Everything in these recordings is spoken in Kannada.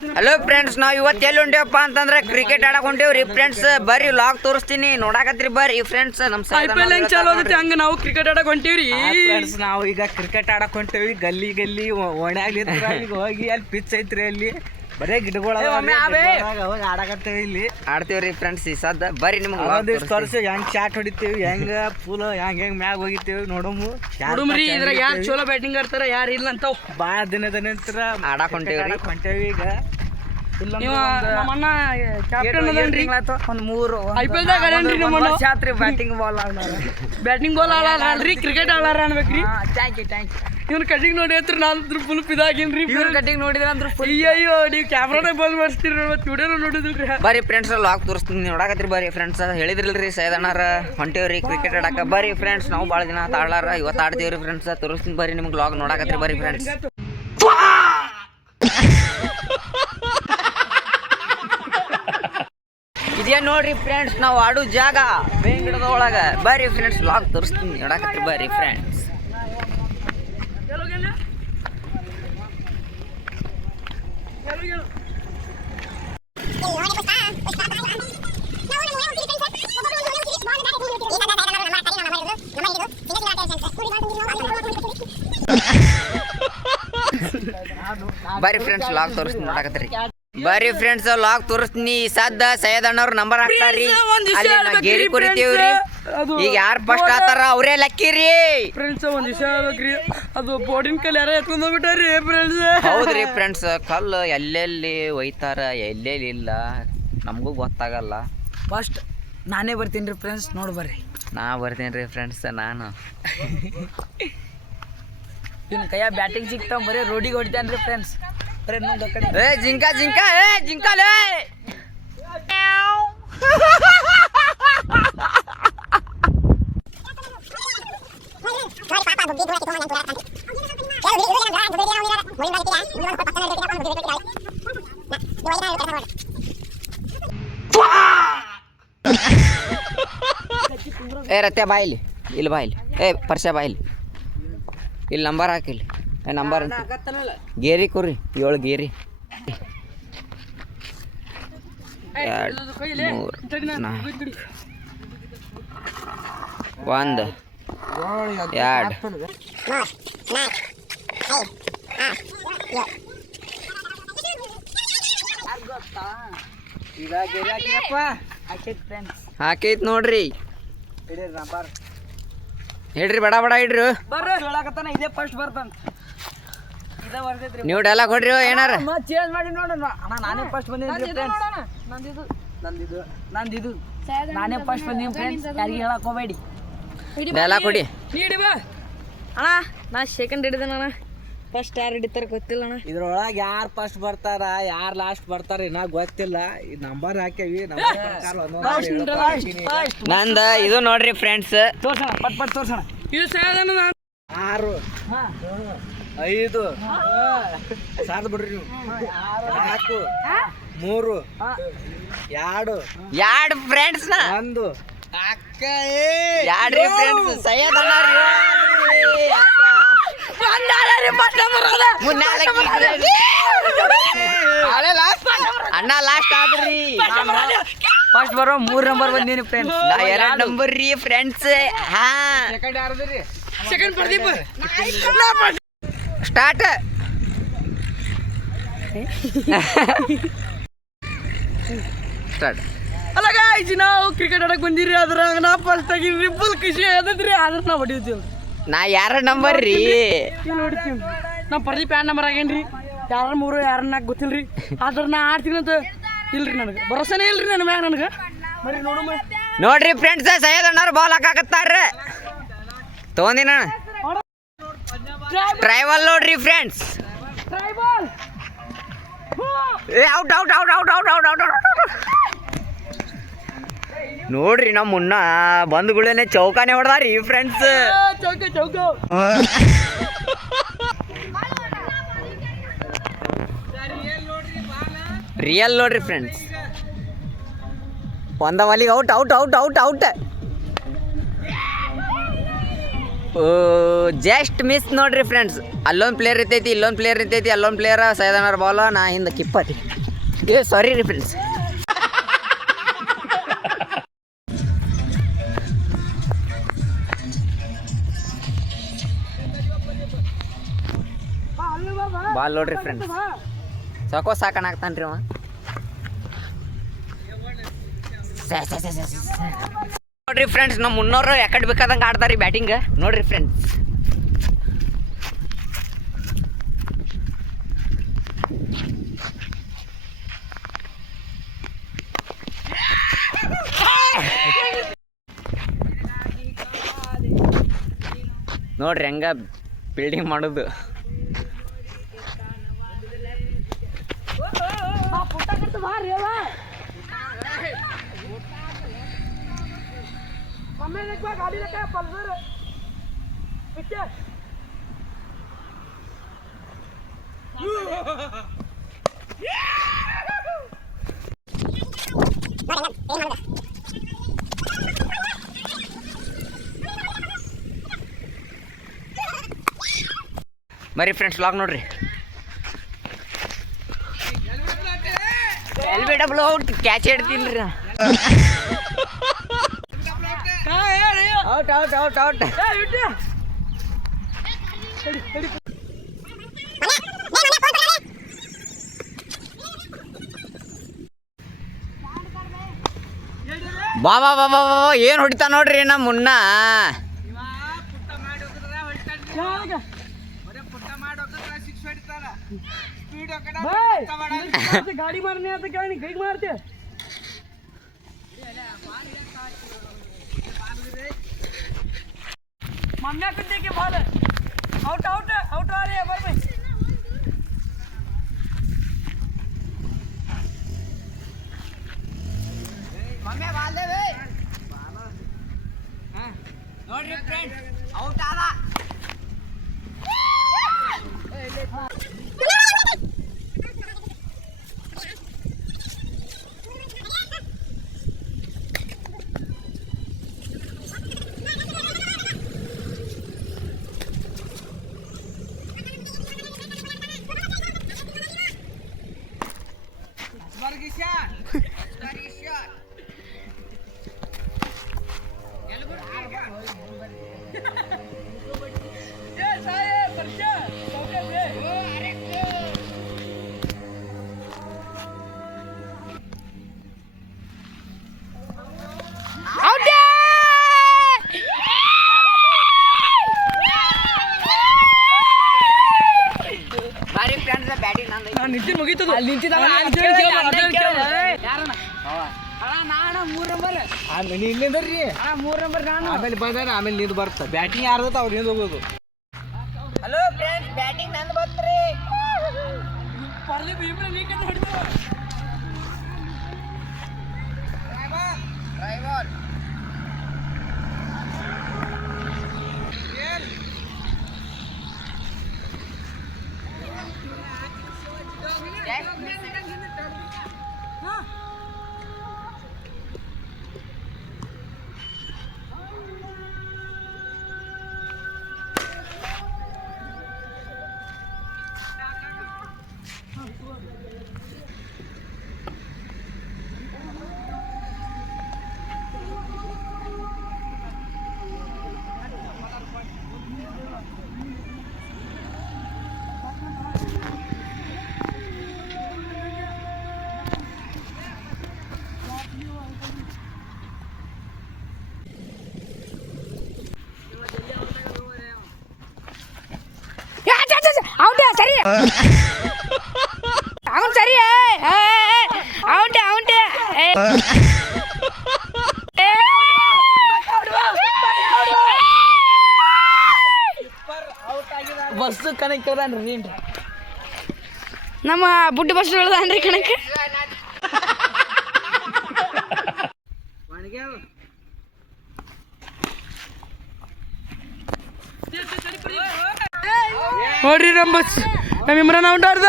ಹಲೋ ಫ್ರೆಂಡ್ಸ್, ನಾವು ಇವತ್ತು ಎಲ್ಲಿ ಹೊಂಟೇವಪ್ಪ ಅಂತಂದ್ರೆ ಕ್ರಿಕೆಟ್ ಆಡಕ್ ಹೊಂಟೇವ್ರಿ ಫ್ರೆಂಡ್ಸ್. ಬರ್ರಿ ಲಾಗ್ ತೋರಿಸ್ತೀನಿ, ನೋಡಾಕತ್ರಿ ಬರ್ರಿ ಫ್ರೆಂಡ್ಸ್. ನಮ್ಮ IPL ಹೆಂಗ್ ಚಾಲು ಆಗುತ್ತೆ ಹಂಗ ನಾವು ಕ್ರಿಕೆಟ್ ಆಡಕ್ ಹೊಂಟೀವ್ರಿ ಫ್ರೆಂಡ್ಸ್. ನಾವು ಈಗ ಕ್ರಿಕೆಟ್ ಆಡಕ್ ಹೊಂಟೇವಿ. ಗಲ್ಲಿ ಗಲ್ಲಿ ಒಣಗ್ಲಿ ಈಗ ಹೋಗಿ ಅಲ್ಲಿ ಪಿಚ್ ಐತ್ರಿ, ಅಲ್ಲಿ ಬರೇ ಗಿಡಗಳ ಹೋಗಿ ಆಡಕತ್ತೇವಿ. ಇಲ್ಲಿ ಆಡ್ತೇವ್ರಿ ಫ್ರೆಂಡ್ಸ್. ಈ ಸದ್ದ ಬರ್ರಿ ನಿಮ್ಗೆ ತೋರಿಸಿ ಹೆಂಗ್ ಶಾಟ್ ಹೊಡಿತೇವಿ, ಹೆಂಗ ಫುಲ್ ಹೆಂಗ್ ಮ್ಯಾಗ ಹೋಗಿತೇವಿ ನೋಡಮು. ನೋಡುಮ್ರಿ ಇದ್ರಾಗ ಯಾರು ಚಲೋ ಬ್ಯಾಟಿಂಗ್ ಆಡ್ತಾರ ಯಾರು ಇಲ್ಲ ಅಂತ ಬಾಳ ದಿನದ ನಂತರ ಆಡಕ್ ಹೊಂಟೇವಿ ಈಗ. ನಮ್ಮಣ್ಣ ಕ್ಯಾಪ್ಟನ್ ಅದನ್ರಿ. ಒಂದ್ ಮೂರು IPL ದಾಗ ಆಡನ್ರಿ ನಮ್ಮಣ್ಣ. ಬ್ಯಾಟಿಂಗ್ ಬಾಲ್ ಬ್ಯಾಟಿಂಗ್ ಬಾಲ್ ಆಡಲ್ರಿ, ಕ್ರಿಕೆಟ್ ಆಡಾರ ಅನ್ಬೇಕ್ರಿ. Thank you. ಇವ್ನ ಕಟಿಂಗ್ ನೋಡಿ ಹತ್ರ ನಾನು ಫುಲ್ ಇದಾಗಿನ್ರಿ. ಇವ್ರ ಕಟಿಂಗ್ ನೋಡಿದ್ರ ಅಂದ್ರೆ ಅಯ್ಯೋ ನೀವು ಕ್ಯಾಮ್ರಾದಾಗ ಬಂದ್ ಮಾಡಿಸ್ತೀರಿ, ಮತ್ತೆ ವಿಡಿಯೋನ ನೋಡಿದ್ರಿ. ಬರ್ರಿ ಫ್ರೆಂಡ್ಸ್, ಲಾಗ್ ತೋರಿಸ್ತೀನಿ, ನೋಡಾಕತ್ರಿ ಬರ್ರಿ ಫ್ರೆಂಡ್ಸ್. ಹೇಳಿದ್ರಲ್ರಿ ಸೈದಣ್ಣರ ಹೊಂಟೇವ್ರಿ ಕ್ರಿಕೆಟ್ ಆಡಕ. ಬರ್ರಿ ಫ್ರೆಂಡ್ಸ್, ನಾವು ಭಾಳ ದಿನ ಆಡ್ಲಾರ, ಇವತ್ತು ಆಡ್ತೇವ್ರಿ ಫ್ರೆಂಡ್ಸ್. ತೋರಿಸ್ತೀನಿ ಬರ್ರಿ ನಿಮ್ಗೆ ಲಾಗ್ ನೋಡಾಕತ್ರಿ ಬರ್ರಿ ಫ್ರೆಂಡ್ಸ್. ಇದೇ ನೋಡ್ರಿ ಫ್ರೆಂಡ್ಸ್ ನಾವು ಆಡೋ ಜಾಗ ಬೇಂಗಿಡದ ಒಳಗ. ಬರ್ರಿ ಫ್ರೆಂಡ್ಸ್, ಲಾಗ್ ತೋರಿಸ್ತೀನಿ, ನೋಡಾಕತ್ರಿ ಬರ್ರಿ ಫ್ರೆಂಡ್ಸ್. ಬರ್ರಿ ಫ್ರೆಂಡ್ಸ್, ಲಾಗ್ ತೋರಿಸ್ತೀನಿ, ನೋಡಾಕತ್ರಿ ಬರ್ರಿ ಫ್ರೆಂಡ್ಸ್. ಲಾಗ್ ತೋರಿಸ್ತೀನಿ. ಸದ್ದ ಸೈಯದ್ ಅಣ್ಣವ್ರ ನಂಬರ್ ಹಾಕ್ತಾರ್ರಿ, ಅಲ್ಲಿ ನಾ ಗೇರಿ ಕುರಿತೀವ್ರಿ. ಈಗ ಯಾರು ಫಸ್ಟ್ ಆತಾರ ಅವರೇ ಲಕ್ಕಿರಿ ಫ್ರೆಂಡ್ಸ್. ಒಂದ್ ವಿಷಯ ಹೇಳ್ಬೇಕ್ರಿ, ಅದು ಬೋರ್ಡಿನ ಕಲ್ ಯಾರ ಎತ್ಕೊಂಡ್ ಹೋಗ್ಬಿಟ್ಟಾರಿ ಫ್ರೆಂಡ್ಸ್. ಹೌದ್ರಿ ಫ್ರೆಂಡ್ಸ್, ಕಲ್ಲು ಎಲ್ಲೆಲ್ಲಿ ಒಯ್ತಾರ ಎಲ್ಲೆಲ್ಲಿ ಇಲ್ಲ ನಮಗೂ ಗೊತ್ತಾಗಲ್ಲ. ಫಸ್ಟ್ ನಾನೇ ಬರ್ತೀನಿ ರೀ ಫ್ರೆಂಡ್ಸ್, ನೋಡಿ ಬರ್ರಿ. ನಾ ಬರ್ತೀನಿ ರೀ ಫ್ರೆಂಡ್ಸ್. ನಾನು ಇವ್ನ ಕೈಯ ಬ್ಯಾಟಿಂಗ್ ಸಿಗ್ತಾವ, ಬರೀ ರೋಡಿಗೆ ಹೊಡಿತಾನೆ ರೀ ಫ್ರೆಂಡ್ಸ್. ಬರೀ ಇನ್ನೊಂದು ಕಡೆ ಏ ಜಿಂಕ ಜಿಂಕ ಏ ಜಿಂಕಲೇ ಏ ರತ್ಯ ಬಾಯಿಲಿ, ಇಲ್ಲಿ ಬಾಯಿಲಿ. ಏ ಪರ್ಷ ಬಾಯಿಲಿ, ಇಲ್ಲಿ ನಂಬರ್ ಹಾಕಿಲ್ಲ. ನಂಬರ್ ಗೇರಿ ಕುರ್ರಿ 7 ಗೇರಿ 2 3 4 1 2 ಹಾಕೈತ್ ನೋಡ್ರಿ. ಹೇಳ್ರಿ ಬಡ ಬಡ ಇಡ್ರಿ. ಇದೇ ಫಸ್ಟ್ ಬರ್ತಾನ. ನೀವು ಡೈಲಾಗ್ ಕೊಡ್ರಿ ಏನಾರ. ಚೇಂಜ್ ಮಾಡಿ ನೋಡೋಣ ಅಣ್ಣ. ನಾನೇ ಫಸ್ಟ್ ಬಂದಿದ್ದೀನಿ ಫ್ರೆಂಡ್ಸ್. ನಂದಿದು ನಾನೇ ಫಸ್ಟ್ ಬಂದೀನಿ ಫ್ರೆಂಡ್ಸ್. ಯಾರಿಗೆ ಹೇಳಕ್ ಹೋಗ್ಬೇಡಿ. ಡೈಲಾಗ್ ಕೊಡಿ. ನೀಡಿ ಬಾ ಅಣ್ಣ. ನಾ ಸೆಕೆಂಡ್ ಹಿಡಿದೇನ ಅಣ್ಣ. ಫಸ್ಟ್ ಯಾರು ಹಿಡಿತಾರ ಗೊತ್ತಿಲ್ಲ ಅಣ್ಣ. ಇದ್ರೊಳಗೆ ಯಾರು ಫಸ್ಟ್ ಬರ್ತಾರ ಯಾರು ಲಾಸ್ಟ್ ಬರ್ತಾರ ಇನ್ನ ಗೊತ್ತಿಲ್ಲ. ಈ ನಂಬರ್ ಹಾಕೇವಿ. ನಂದ ಇದು ನೋಡ್ರಿ ಫ್ರೆಂಡ್ಸ್. ತೋರ್ಸೋಣ, ಪಟ್ ಪಟ್ ತೋರ್ಸೋಣ. ಇದು ಸಾಧನ 6 5 ಸಾರ್ದು ಬಿಡ್ರಿ ನೀವು. 4 3 2 ಫ್ರೆಂಡ್ಸ್ 1 ಅಕ್ಕ. ಯಾಡ್ರಿ ಫ್ರೆಂಡ್ಸ್. ಸೈಯದ್ ಅಣ್ಣ ಲಾಸ್ಟ್ ಆದ್ರಿ. ಫಸ್ಟ್ ಬರೋ 3 ನಂಬರ್ ಬಂದೀನಿ ಫ್ರೆಂಡ್ಸ್. 2 ನಂಬರ್ ರೀ ಫ್ರೆಂಡ್ಸ್. ಹಾ ಸೆಕೆಂಡ್ ಯಾರ್ದ್ರಿ? Second Pradeep start. ಸ್ಟಾರ್ಟ್. ಅಲ್ಲ ಗಾಯ್ಸ್, ನಾವು ಕ್ರಿಕೆಟ್ ಆಡಕ್ ಬಂದಿರಿ. ಅದ್ರಾಗ ನಾ ಫಸ್ಟ್ ಆಗಿನ್ರಿ. ಫುಲ್ ಖುಷಿ ಆದದ್ರಿ. ಆದ್ರ ನಾ ಹೊಡಿತೀವಿ. ನಾ 2 ನಂಬರ್ ರೀ. ನೋಡ್ತೀವಿ ನಾ ಪ್ರದೀಪ್ 2 ನಂಬರ್ ಆಗೇನ್ರಿ. ಯಾರ 3 ಯಾರ 4 ಗೊತ್ತಿಲ್ರಿ. ಆದ್ರ ನಾ ಆಡ್ತೀನಿ ಅಂತ ಇಲ್ರಿ. ನನಗೆ ಭರೋಸೆನೇ ಇಲ್ರಿ ನನ್ನ ಮ್ಯಾಗ. ನನಗೆ ಬರೀ ನೋಡ್ರಿ ಫ್ರೆಂಡ್ಸ್, ಸೈಯದ್ ಅಣ್ಣವ್ರು ಬಾಲ್ ಹಾಕಾಕತ್ತಾರ. ತಗೊಂದಿನ ಟ್ರೈಬಲ್ ನೋಡ್ರಿ friends. Out out out out out out out out. ನೋಡ್ರಿ ನಮ್ಮ ಮುನ್ನ ಬಂಧುಗಳೇನೆ ಚೌಕಾನೆ ಹೊಡೆದಾರಿ ಫ್ರೆಂಡ್ಸ್. ಚೌಕ ರಿಯಲ್ ನೋಡ್ರಿ ಫ್ರೆಂಡ್ಸ್. ಒಂದ ವಾಲಿಗೆ out out out out out. Just miss ನೋಡ್ರಿ ಫ್ರೆಂಡ್ಸ್. ಅಲ್ಲೊಂದು ಪ್ಲೇಯರ್ ಇರ್ತೈತಿ, ಇಲ್ಲೊಂದು ಪ್ಲೇಯರ್ ಇರ್ತೈತಿ, ಅಲ್ಲೊಂದು ಪ್ಲೇಯರ್ ಸೈದನವ್ರ ಬಾಲ, ನಾ ಹಿಂದೆ ಕಿಪ್ಪತಿ. ಸಾರಿ ರೀ ಫ್ರೆಂಡ್ಸ್. ಬಾಲ್ ನೋಡ್ರಿ ಫ್ರೆಂಡ್ಸ್, ಸಾಕಣಾಗ್ತಾನ್ರಿ ಅವ. ನೋಡ್ರಿ ಫ್ರೆಂಡ್ಸ್, ನಮ್ಮ ಮುನ್ನೋರು ಯಾಕಡೆ ಬೇಕಾದಂಗೆ ಆಡ್ತಾರ್ರಿ ಬ್ಯಾಟಿಂಗ್. ನೋಡ್ರಿ ಫ್ರೆಂಡ್ಸ್, ನೋಡ್ರಿ ಹೆಂಗ ಬಿಲ್ಡಿಂಗ್ ಮಾಡೋದು. ಬರೀ ಫ್ರೆಂಡ್ಸ್ ಲಾಗ್ ನೋಡ್ರಿ. LBW ಔಟ್, ಕ್ಯಾಚ್ ಹಿಡ್ತೀನಿ ರೀ. Out out out out. ಬಾ ಬಾ ಬಾ ಬಾ ಬಾ, ಏನು ಹೊಡಿತಾ ನೋಡ್ರಿ ನಮ್ಮ ಮುನ್ನ. ಗಾಡಿ ಮಾರನೆ ಅಂತ ಕೇಳಿ ಕೈಗೆ ಮಾಡ್ತೀಯ. ಮಮ್ಮಿ ಕುಂತೇಕೆ ಬಾಲ್ ಔಟ್ ಔಟ್ ಔಟ್ ಆರೆ ಬರ್ಬೇ. ಮಮ್ಮಿ ಬಾಲ್ ದೇವೆ ನೋಡ್ರಿ ಫ್ರೆಂಡ್ಸ್, ಔಟ್ ಆದ. ನಿಂತಿನ ಮುಗೀತದ ಅಲ್ಲಿ ನಿಂತಿದ್ದ ಇಲ್ಲಿಂದ ರೀ 3 ನಂಬರ್ ನಾನು ಆಮೇಲೆ ಬಂದಾರ, ಆಮೇಲೆ ನಿಂದು ಬರ್ತ ಬ್ಯಾಟಿಂಗ್ ಯಾರ್ದತ್ತ ಅವ್ರು ನಿಂದು ಹೋಗೋದು. ಹಲೋ ಫ್ರೆಂಡ್ಸ್, ಬ್ಯಾಟಿಂಗ್ ನಂದು ಬರ್ತ್ರಿ. ಪರ್ಲಿ ಭೀಮ್ರ ನೀಕಂತ ಹೊಡಿತಾರ. ಡ್ರೈವರ್ ಔಟ್ ಸರಿ ಅವನು ಸರಿ ಔಟ್ ಔಟ್ ಬಸ್ ಕನೆಕ್ಟ್ ಅದಾನ್ರಿ ನಮ್ಮ ಬುಡ್ಡ ಬಸ್ ಹೇಳ್ದನ್ರಿ ಕಣಕ್ಕೆ. ನೋಡ್ರಿ ನಮ್ಮ ಬಸ್ ನಮ್ಮ ಇಮ್ರಾನ್ ಔಟ್ ಆಡ್ದ.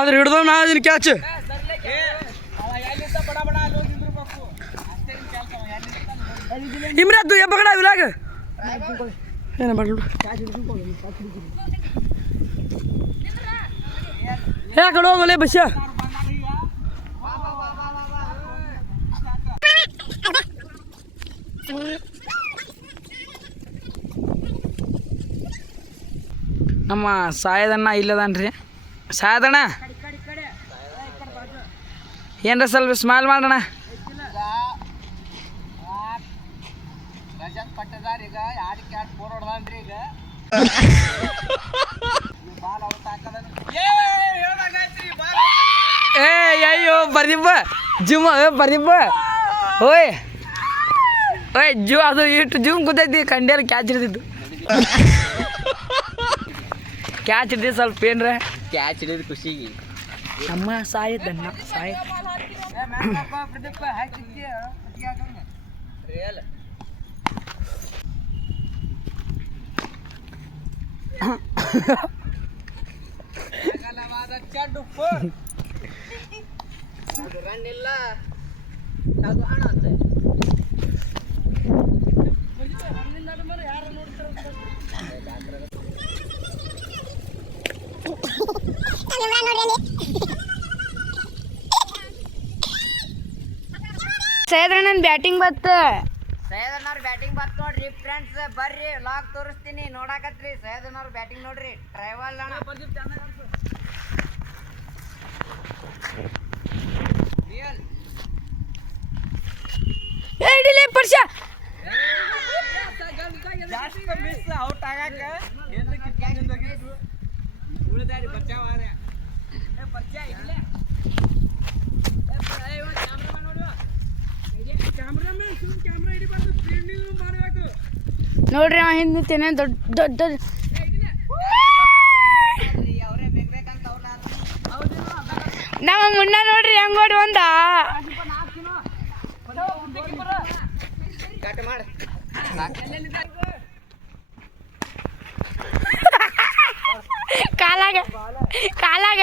ಅದ್ರ ಹಿಡ್ದವ್ ನಾ ಅದನ್ನ ಕ್ಯಾಚ್. इमरान तू ये पकड़ा विलाग ಏನ ಬಡ್ಲು ಹೇ ಕಡೆ ಹೋಗಲೇ ಬಸ್ಸ ನಮ್ಮ ಸಾಯದಣ್ಣ ಇಲ್ಲದನ್ರಿ ಸಾಯದಣ್ಣ ಏನ್ರ ಸ್ವಲ್ಪ ಸ್ಮೈಲ್ ಮಾಡೋಣ ರಜತ್ ಪಟ್ಟದಾರ ಈಗ ಯಾರಿಗೆ ಯಾರು ಫೋನ್ ಹೊಡ್ದಾನ್ರಿ ಈಗ ಬಾಲ್ ಔಟ್ ಹಾಕದನ್ ಏ ಅಯ್ಯೋ ಬರ್ದಿಪ್ಪ ಜುಮ್ ಬರ್ದಿಪ್ಪ ಓಯ್ ಓಯ್ ಜೂ ಅದು ಇಟ್ಟು ಜೂಮ್ ಕೂತೈತಿ ಕಂಡಿಯಲ್ಲಿ ಕ್ಯಾಚ್ ಹಿಡಿದಿದ್ದು ಕ್ಯಾಚ್ ಹಿಡಿದು ಸ್ವಲ್ಪ ಏನ್ರ ಕ್ಯಾಚ್ ಹಿಡಿದು ಖುಷಿಗೆ ನಮ್ಮ ಸಾಯದಣ್ಣ ಸಾಯ ಪ್ರದೀಪ ಹಾಕಿದ್ದೆ ರಿಯಲ್ ಚೆಂಡು ಫೋರ್ ಅದು ರನ್ ಇಲ್ಲ ಅದು ಹಣ ಅಂತ ಸೈದಣ್ಣನ ಬ್ಯಾಟಿಂಗ್ ಬತ್ತ ಸೈದಣ್ಣವ್ರ ಬ್ಯಾಟಿಂಗ್ ಬತ್ ನೋಡ್ರಿ ಫ್ರೆಂಡ್ಸ್ ಬರ್ರಿ ಲಾಗ್ ತೋರಿಸ್ತೀನಿ ನೋಡಾಕತ್ರಿ ಸೈದಣ್ಣವ್ರ ಬ್ಯಾಟಿಂಗ್ ನೋಡ್ರಿ ಟ್ರೈವಲ್ ಅಣ್ಣ ಏಡಿಲೆ ಪರ್ಷ ಜಾಸ್ತಿ ಮಿಸ್ ಔಟ್ ಆಗಾಕ ಉಳಿದಾಡಿ ಬಚಾವಾರೆ ಪರಿಚಯ ಇಲ್ಲ ನೋಡ್ರಿ ಅವ ಹಿಂದಿತ್ತೇನೆ ದೊಡ್ಡ ದೊಡ್ಡ ಅವರೇ ಬೇಕಂತ ನಮ್ಮ ಮುನ್ನ ನೋಡ್ರಿ ಹೆಂಗ್ ಓಡಿ ಒಂದ ಕಟ್ ಮಾಡಿ ಕಾಲಾಗ ಕಾಲಾಗ